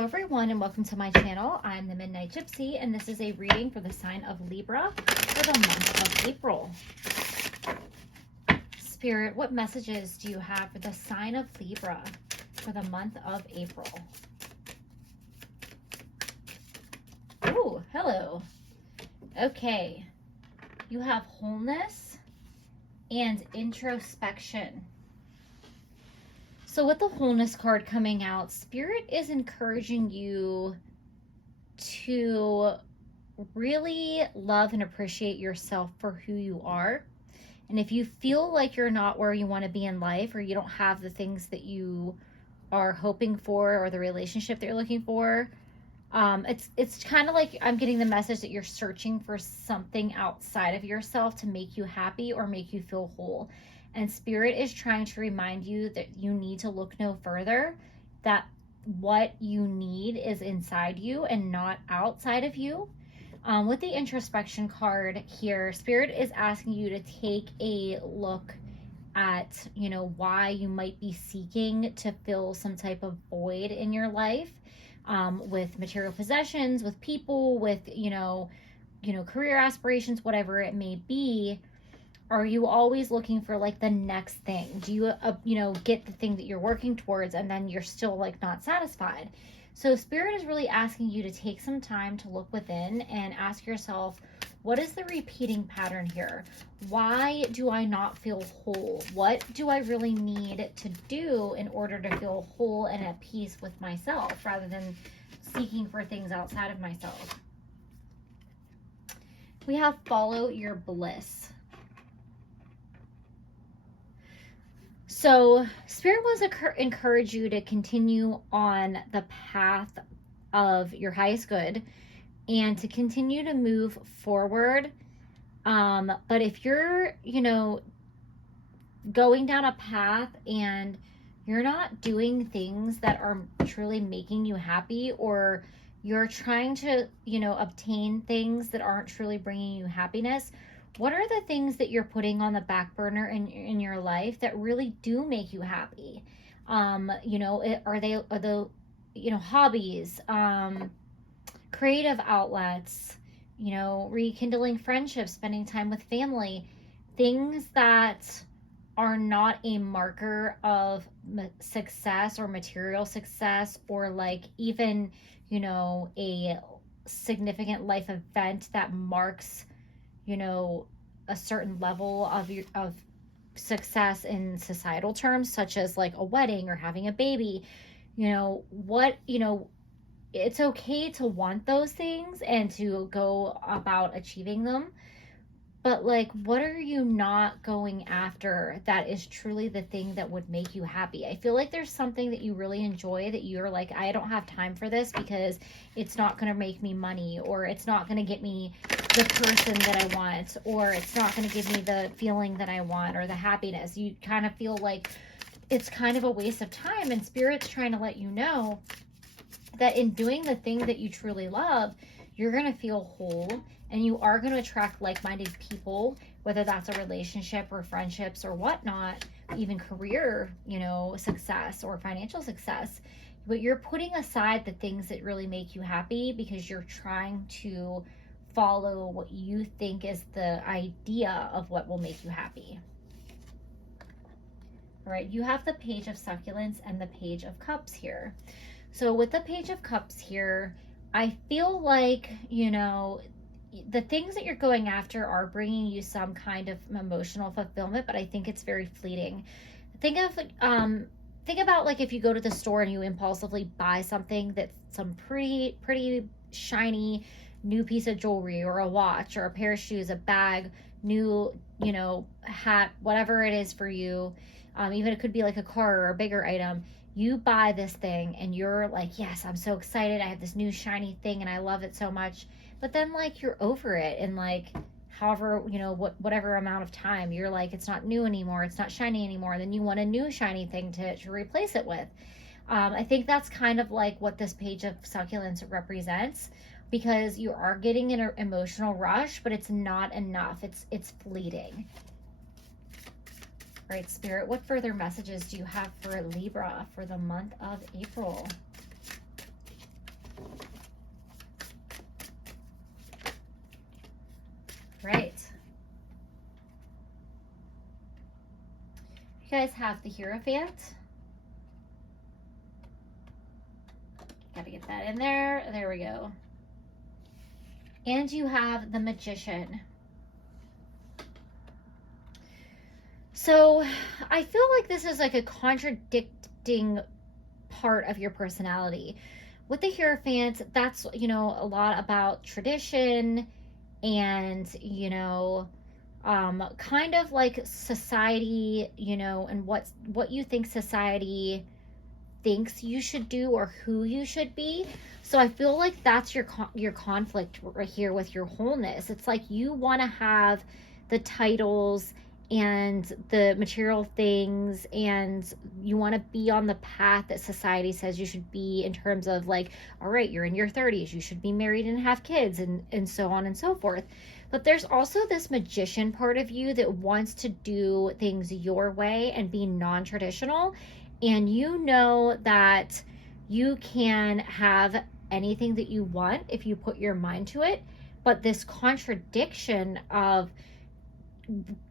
Hello everyone and welcome to my channel. I'm the Midnight Gypsy and this is a reading for the sign of Libra for the month of April. Spirit, what messages do you have for the sign of Libra for the month of April? Oh, hello. Okay. You have wholeness and introspection. So with the wholeness card coming out, Spirit is encouraging you to really love and appreciate yourself for who you are. And if you feel like you're not where you want to be in life, or you don't have the things that you are hoping for or the relationship that you're looking for, it's kind of like I'm getting the message that you're searching for something outside of yourself to make you happy or make you feel whole. And Spirit is trying to remind you that you need to look no further, that what you need is inside you and not outside of you. With the introspection card here, Spirit is asking you to take a look at, why you might be seeking to fill some type of void in your life, with material possessions, with people, with, career aspirations, whatever it may be. Are you always looking for like the next thing? Do you, get the thing that you're working towards and then you're still like not satisfied? So Spirit is really asking you to take some time to look within and ask yourself, what is the repeating pattern here? Why do I not feel whole? What do I really need to do in order to feel whole and at peace with myself rather than seeking for things outside of myself? We have follow your bliss. So Spirit wants to encourage you to continue on the path of your highest good and to continue to move forward. But if you're, going down a path and you're not doing things that are truly making you happy, or you're trying to, obtain things that aren't truly bringing you happiness, what are the things that you're putting on the back burner in your life that really do make you happy? Are the hobbies, creative outlets, rekindling friendships, spending time with family, things that are not a marker of success or material success, or like even, a significant life event that marks a certain level of success in societal terms, such as like a wedding or having a baby. It's okay to want those things and to go about achieving them. But like, what are you not going after that is truly the thing that would make you happy? I feel like there's something that you really enjoy that you're like, I don't have time for this because it's not going to make me money, or it's not going to get me the person that I want, or it's not going to give me the feeling that I want or the happiness. You kind of feel like it's kind of a waste of time, and Spirit's trying to let you know that in doing the thing that you truly love, you're going to feel whole and you are going to attract like-minded people, whether that's a relationship or friendships or whatnot, even career, success or financial success. But you're putting aside the things that really make you happy because you're trying to follow what you think is the idea of what will make you happy. All right, you have the Page of Succulents and the Page of Cups here. So with the Page of Cups here, I feel like, the things that you're going after are bringing you some kind of emotional fulfillment, but I think it's very fleeting. Think about like if you go to the store and you impulsively buy something that's some pretty shiny new piece of jewelry, or a watch, or a pair of shoes, a bag, new, hat, whatever it is for you. Even it could be like a car or a bigger item. You buy this thing and you're like, yes, I'm so excited. I have this new shiny thing and I love it so much. But then like you're over it in like however, whatever amount of time, you're like, it's not new anymore. It's not shiny anymore. Then you want a new shiny thing to replace it with. I think that's kind of like what this Page of Succulents represents, because you are getting an emotional rush, but it's not enough. It's fleeting. All right, Spirit, what further messages do you have for Libra for the month of April? Right. You guys have the Hierophant. Gotta get that in there. There we go. And you have the Magician. So I feel like this is like a contradicting part of your personality. With the Hierophant, that's, you know, a lot about tradition and, you know, kind of like society, you know, and what you think society thinks you should do or who you should be. So I feel like that's your conflict right here with your wholeness. It's like you want to have the titles and the material things, and you want to be on the path that society says you should be in terms of like, all right, you're in your 30s, you should be married and have kids, and so on and so forth. But there's also this magician part of you that wants to do things your way and be non-traditional. And you know that you can have anything that you want if you put your mind to it. But this contradiction of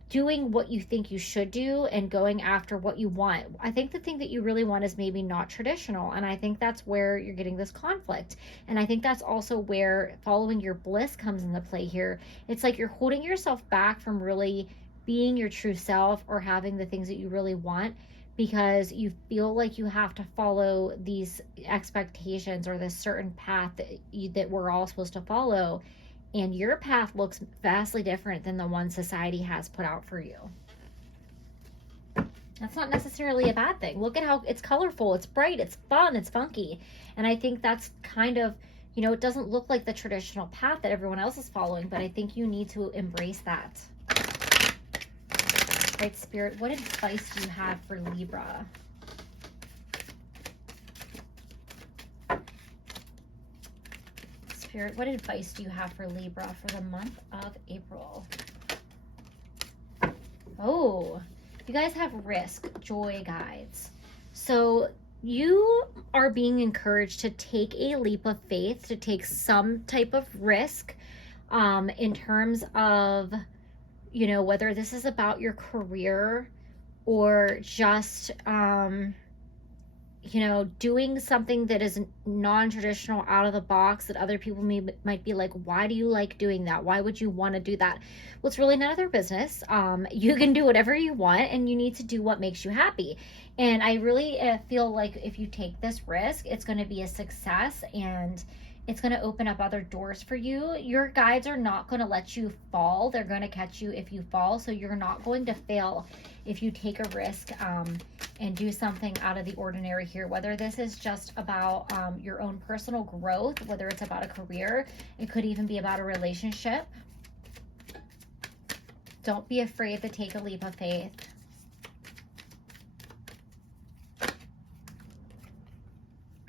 doing what you think you should do and going after what you want. I think the thing that you really want is maybe not traditional. And I think that's where you're getting this conflict. And I think that's also where following your bliss comes into play here. It's like you're holding yourself back from really being your true self or having the things that you really want, because you feel like you have to follow these expectations or this certain path that we're all supposed to follow. And your path looks vastly different than the one society has put out for you. That's not necessarily a bad thing. Look at how it's colorful, it's bright, it's fun, it's funky. And I think that's kind of, you know, it doesn't look like the traditional path that everyone else is following, but I think you need to embrace that. Right, Spirit, what advice do you have for Libra? Spirit, what advice do you have for Libra for the month of April? Oh, you guys have risk, joy guides. So you are being encouraged to take a leap of faith, to take some type of risk in terms of, you know, whether this is about your career or just, you know, doing something that is non-traditional, out of the box, that other people might be like, why do you like doing that? Why would you want to do that? Well, it's really none of their business. You can do whatever you want, and you need to do what makes you happy. And I really feel like if you take this risk, it's going to be a success, and it's going to open up other doors for you. Your guides are not going to let you fall. They're going to catch you if you fall. So you're not going to fail if you take a risk and do something out of the ordinary here. Whether this is just about your own personal growth, whether it's about a career, it could even be about a relationship. Don't be afraid to take a leap of faith.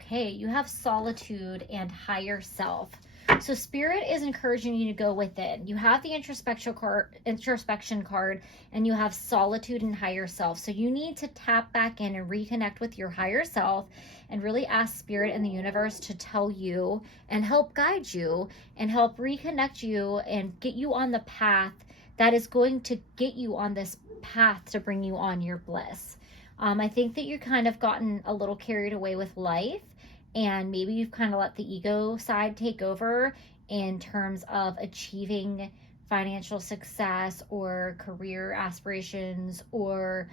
Okay, you have solitude and higher self. So Spirit is encouraging you to go within. You have the introspection card, and you have solitude and higher self. So you need to tap back in and reconnect with your higher self and really ask Spirit and the universe to tell you and help guide you and help reconnect you and get you on the path that is going to get you on this path to bring you on your bliss. I think that you've kind of gotten a little carried away with life, and maybe you've kind of let the ego side take over in terms of achieving financial success or career aspirations, or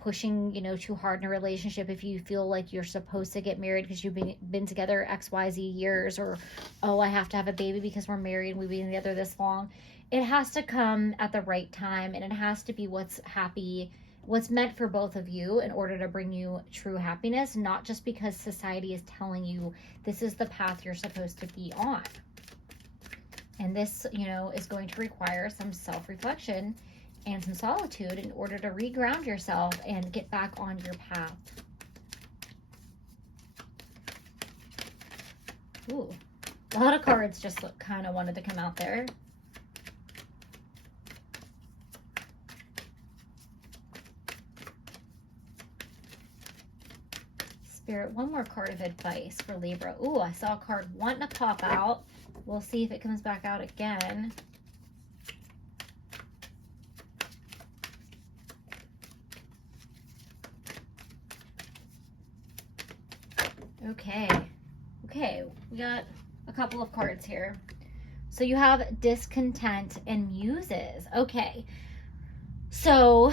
pushing, you know, too hard in a relationship. If you feel like you're supposed to get married because you've been together XYZ years, or, oh, I have to have a baby because we're married and we've been together this long. It has to come at the right time, and it has to be what's meant for both of you in order to bring you true happiness, not just because society is telling you this is the path you're supposed to be on. And this, you know, is going to require some self-reflection and some solitude in order to reground yourself and get back on your path. Ooh, a lot of cards just kind of wanted to come out there. Spirit, one more card of advice for Libra. Ooh, I saw a card wanting to pop out. We'll see if it comes back out again. Okay. Okay, we got a couple of cards here. So you have discontent and muses. Okay. So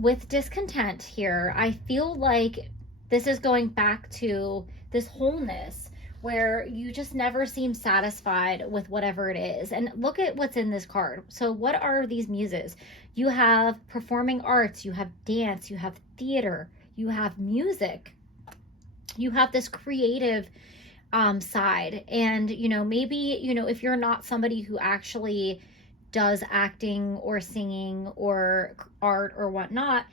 with discontent here, I feel like this is going back to this wholeness where you just never seem satisfied with whatever it is. And look at what's in this card. So what are these muses? You have performing arts, you have dance, you have theater, you have music, you have this creative side. And, you know, maybe, you know, if you're not somebody who actually does acting or singing or art or whatnot,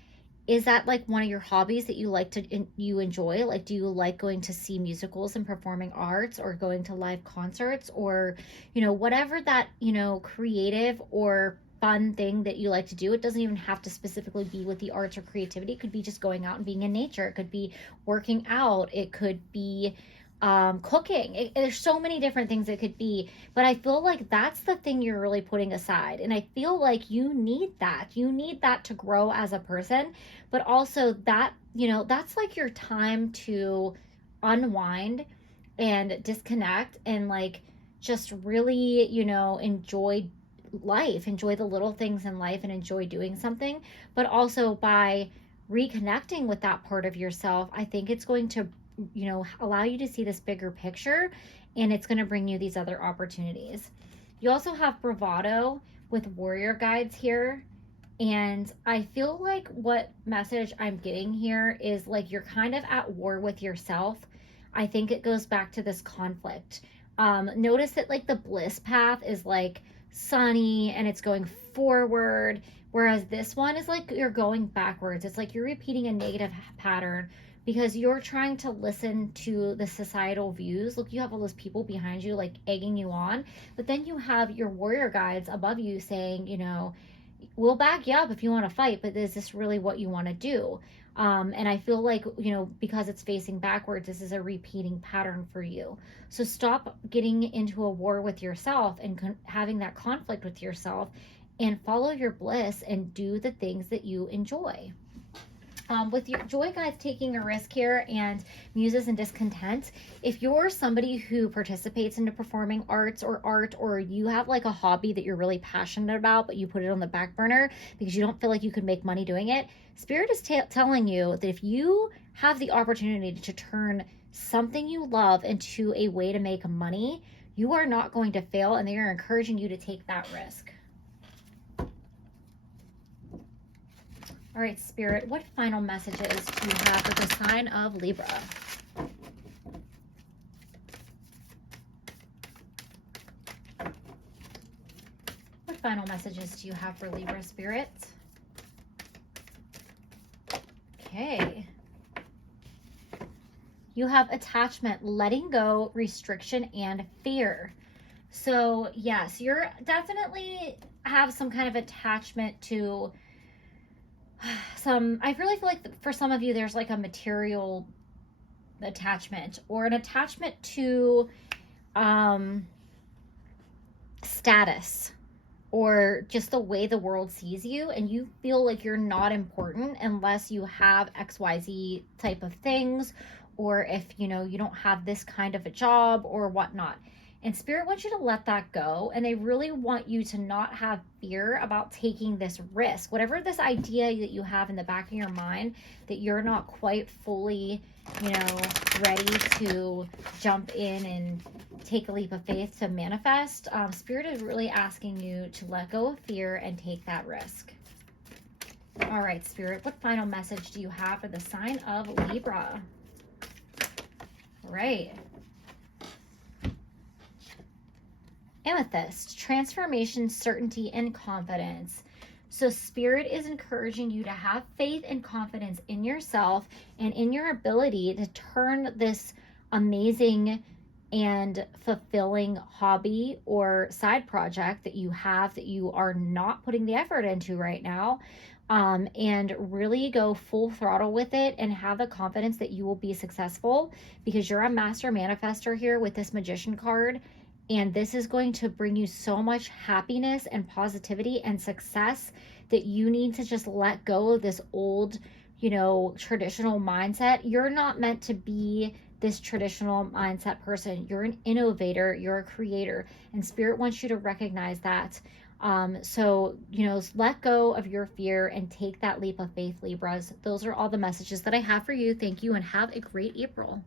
is that like one of your hobbies that you like to you enjoy? Like, do you like going to see musicals and performing arts, or going to live concerts, or, you know, whatever that, you know, creative or fun thing that you like to do? It doesn't even have to specifically be with the arts or creativity. It could be just going out and being in nature. It could be working out. It could be cooking. There's so many different things it could be, but I feel like that's the thing you're really putting aside. And I feel like you need that. You need that to grow as a person, but also that, you know, that's like your time to unwind and disconnect and like just really, you know, enjoy life, enjoy the little things in life and enjoy doing something. But also by reconnecting with that part of yourself, I think it's going to, you know, allow you to see this bigger picture, and it's going to bring you these other opportunities. You also have bravado with warrior guides here, and I feel like what message I'm getting here is like you're kind of at war with yourself. I think it goes back to this conflict. Notice that like the bliss path is like sunny and it's going forward, whereas this one is like you're going backwards. It's like you're repeating a negative pattern because you're trying to listen to the societal views. Look, you have all those people behind you like egging you on, but then you have your warrior guides above you saying, you know, we'll back you up if you want to fight, but is this really what you want to do? And I feel like, you know, because it's facing backwards, this is a repeating pattern for you. So stop getting into a war with yourself and having that conflict with yourself, and follow your bliss and do the things that you enjoy. With your joy guides taking a risk here and muses and discontent, if you're somebody who participates into performing arts or art, or you have like a hobby that you're really passionate about but you put it on the back burner because you don't feel like you could make money doing it, Spirit is telling you that if you have the opportunity to turn something you love into a way to make money, you are not going to fail, and they are encouraging you to take that risk. All right, Spirit, what final messages do you have for the sign of Libra? What final messages do you have for Libra, Spirit? Okay. You have attachment, letting go, restriction, and fear. So, yes, you're definitely have some kind of attachment to I really feel like for some of you, there's like a material attachment, or an attachment to status, or just the way the world sees you, and you feel like you're not important unless you have XYZ type of things, or if, you know, you don't have this kind of a job or whatnot. And Spirit wants you to let that go, and they really want you to not have fear about taking this risk. Whatever this idea that you have in the back of your mind that you're not quite fully, you know, ready to jump in and take a leap of faith to manifest, Spirit is really asking you to let go of fear and take that risk. All right, Spirit, what final message do you have for the sign of Libra? All right. Amethyst, transformation, certainty, and confidence. So Spirit is encouraging you to have faith and confidence in yourself and in your ability to turn this amazing and fulfilling hobby or side project that you have that you are not putting the effort into right now, and really go full throttle with it and have the confidence that you will be successful, because you're a master manifestor here with this Magician card. And this is going to bring you so much happiness and positivity and success that you need to just let go of this old, you know, traditional mindset. You're not meant to be this traditional mindset person. You're an innovator, you're a creator, and Spirit wants you to recognize that. So, let go of your fear and take that leap of faith, Libras. Those are all the messages that I have for you. Thank you, and have a great April.